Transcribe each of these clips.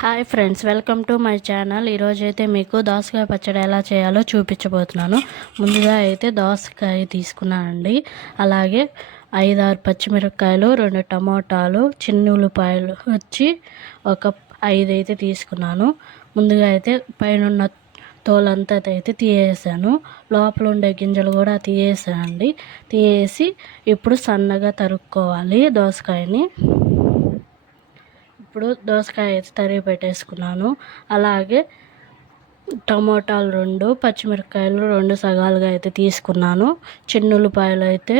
Hi friends welcome to my channel. ఈరోజైతే మీకు దోసకాయ పచ్చడి ఎలా చేయాలో చూపించబోతున్నాను. ముందుగా అయితే దోసకాయ తీసుకున్నానండి అలాగే ఐదారు పచ్చిమిరపకాయలు రెండు టమోటాలు చిన్న ఉల్లిపాయలు వచ్చి ఒక ఐదు అయితే తీసుకున్నాను. ముందుగా అయితే పైన తోలంతా అయితే తీయేసాను. లోపల ఉండే గింజలు కూడా తీయేసానండి తీయేసి ఇప్పుడు సన్నగా తరుక్కోవాలి దోసకాయని. ఇప్పుడు దోసకాయ అయితే తరిగి పెట్టేసుకున్నాను. అలాగే టమోటాలు రెండు పచ్చిమిరపకాయలు రెండు సగాలుగా అయితే తీసుకున్నాను. చిన్నులపాయలు అయితే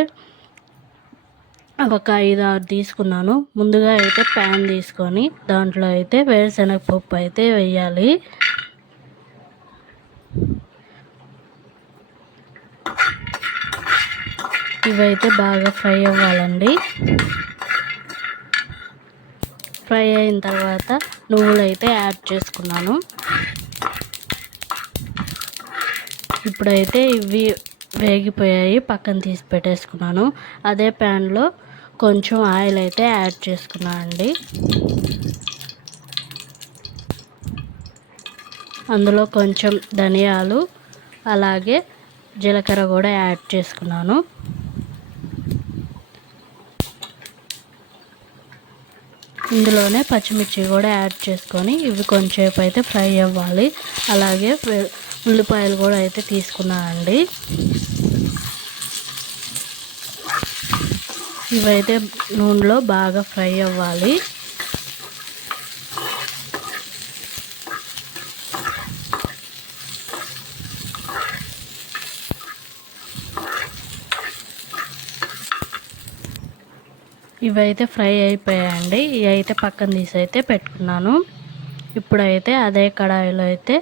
ఒక ఐదు ఆరు తీసుకున్నాను. ముందుగా అయితే ప్యాన్ తీసుకొని దాంట్లో అయితే వేరుశనగపప్పు అయితే వేయాలి. ఇవైతే బాగా ఫ్రై అవ్వాలండి. ఫ్రై అయిన తర్వాత నువ్వులు అయితే యాడ్ చేసుకున్నాను. ఇప్పుడైతే ఇవి వేగిపోయాయి పక్కన తీసి పెట్టేసుకున్నాను. అదే ప్యాన్లో కొంచెం ఆయిల్ అయితే యాడ్ చేసుకున్నాను అండి. అందులో కొంచెం ధనియాలు అలాగే జీలకర్ర కూడా యాడ్ చేసుకున్నాను. ఇందులోనే పచ్చిమిర్చి కూడా యాడ్ చేసుకొని ఇవి కొంచెంసేపు అయితే ఫ్రై అవ్వాలి. అలాగే ఉల్లిపాయలు కూడా అయితే తీసుకున్నానండి. ఇవైతే నూనెలో బాగా ఫ్రై అవ్వాలి. ఇవైతే ఫ్రై అయిపోయాయండి. ఇవి అయితే పక్కన తీసి అయితే పెట్టుకున్నాను. ఇప్పుడైతే అదే కడాయిలో అయితే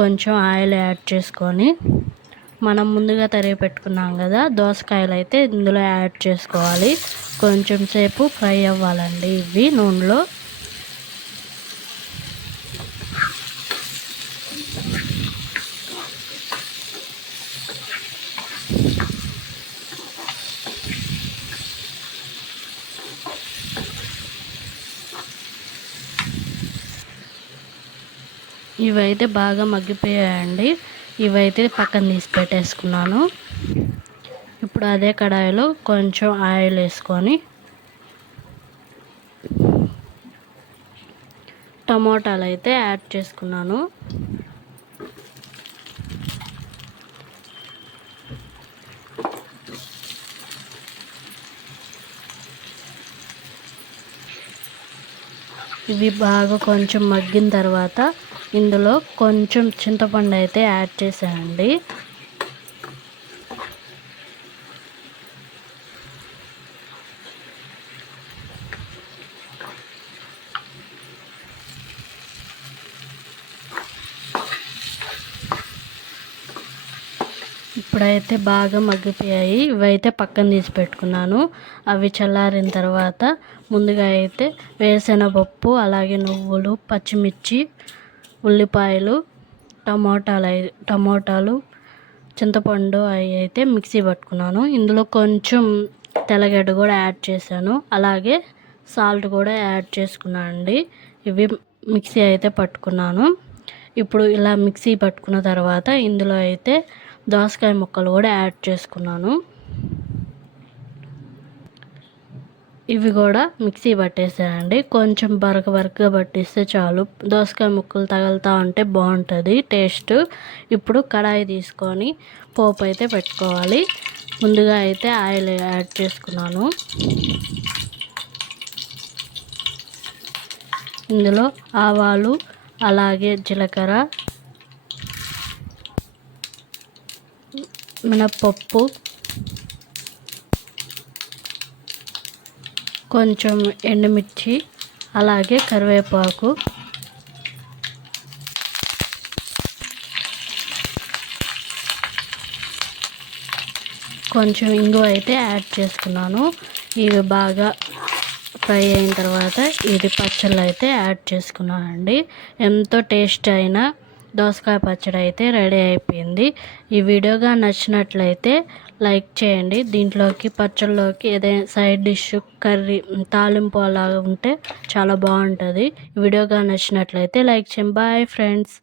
కొంచెం ఆయిల్ యాడ్ చేసుకొని మనం ముందుగా తరిగి పెట్టుకున్నాం కదా దోసకాయలు అయితే ఇందులో యాడ్ చేసుకోవాలి. కొంచెం సేపు ఫ్రై అవ్వాలండి ఇవి నూనెలో. ఇవైతే బాగా మగ్గిపోయాయండి. ఇవైతే పక్కన తీసి పెట్టేసుకున్నాను. ఇప్పుడు అదే కడాయిలో కొంచెం ఆయిల్ వేసుకొని టమోటాలు అయితే యాడ్ చేసుకున్నాను. ఇవి బాగా కొంచెం మగ్గిన తర్వాత ఇందులో కొంచెం చింతపండు అయితే యాడ్ చేశానండి ఇప్పుడైతే బాగా మగ్గిపోయాయి. ఇవైతే పక్కన తీసి పెట్టుకున్నాను. అవి చల్లారిన తర్వాత ముందుగా అయితే వేరుశెనగపప్పు అలాగే నువ్వులు పచ్చిమిర్చి ఉల్లిపాయలు టమోటాలు టమోటాలు చింతపండు అవి అయితే మిక్సీ పట్టుకున్నాను. ఇందులో కొంచెం తెల్లగడ్డ కూడా యాడ్ చేశాను. అలాగే సాల్ట్ కూడా యాడ్ చేసుకున్నాను అండి ఇవి మిక్సీ అయితే పట్టుకున్నాను. ఇప్పుడు ఇలా మిక్సీ పట్టుకున్న తర్వాత ఇందులో అయితే దోసకాయ ముక్కలు కూడా యాడ్ చేసుకున్నాను. ఇవి కూడా మిక్సీ పట్టేసేయండి. కొంచెం బరక బరకగా పట్టిస్తే చాలు. దోసకాయ ముక్కలు తగులుతూ ఉంటే బాగుంటుంది టేస్ట్. ఇప్పుడు కడాయి తీసుకొని పోపు అయితే పెట్టుకోవాలి. ముందుగా అయితే ఆయిల్ యాడ్ చేసుకున్నాను. ఇందులో ఆవాలు అలాగే జీలకర్ర మినప్పప్పు కొంచెం ఎండుమిర్చి అలాగే కరివేపాకు. కొంచెం ఇంగువ అయితే యాడ్ చేసుకున్నాను. ఇవి బాగా ఫ్రై అయిన తర్వాత ఇది పచ్చళ్ళు అయితే యాడ్ చేసుకున్నానండి. ఎంతో టేస్ట్ అయిన దోసకాయ పచ్చడి అయితే రెడీ అయిపోయింది. ఈ వీడియోగా నచ్చినట్లయితే లైక్ చేయండి. దీంట్లోకి పచ్చళ్ళలోకి ఏదైనా సైడ్ డిష్ కర్రీ తాలింపు అలాగా ఉంటే చాలా బాగుంటుంది. వీడియోగా నచ్చినట్లయితే లైక్ చేయండి. Bye friends.